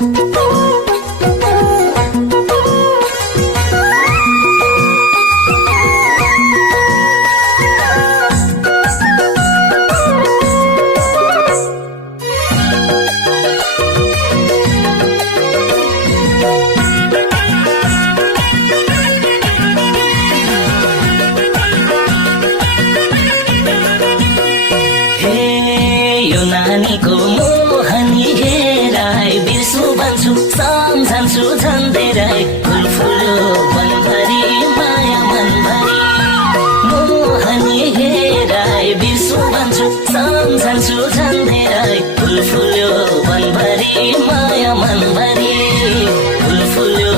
यो नानीको मोहनी हेराई बिर्सु भन्छु सम्झन्छु झन्डेराई फुल फुल्यो मनभरि माया मनभरि मोहनी हेराई बिर्सु भन्छु सम्झन्छु झन्डेराई फुल फुल्यो मनभरि माया मनभरि फुल फुल्यो